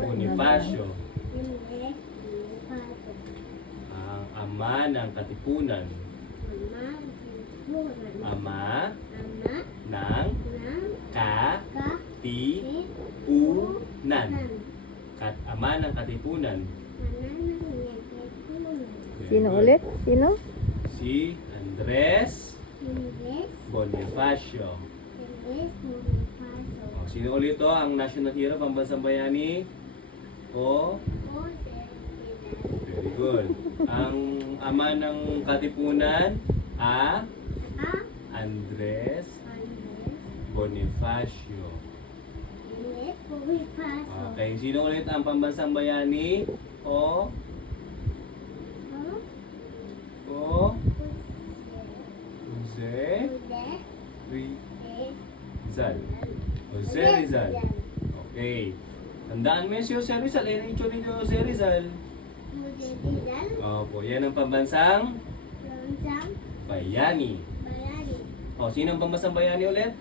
Bonifacio. Ang ama ng Katipunan. Ama ng Katipunan. Ama ng Katipunan. Sino ulit? Sino? Si Andres Bonifacio. Sino ulit to? Ang national hero, pambansang bayani? Very good. Ang ama ng Katipunan? Andres Bonifacio. Okay, sino ulit ang pambansang bayani? Jose Rizal. Jose Rizal. Okay. Tandaan mo yun si Jose Rizal. Yan ang itsura ni Jose Rizal. Opo, yan ang pambansang bayani. Sino ang pambansang bayani ulit?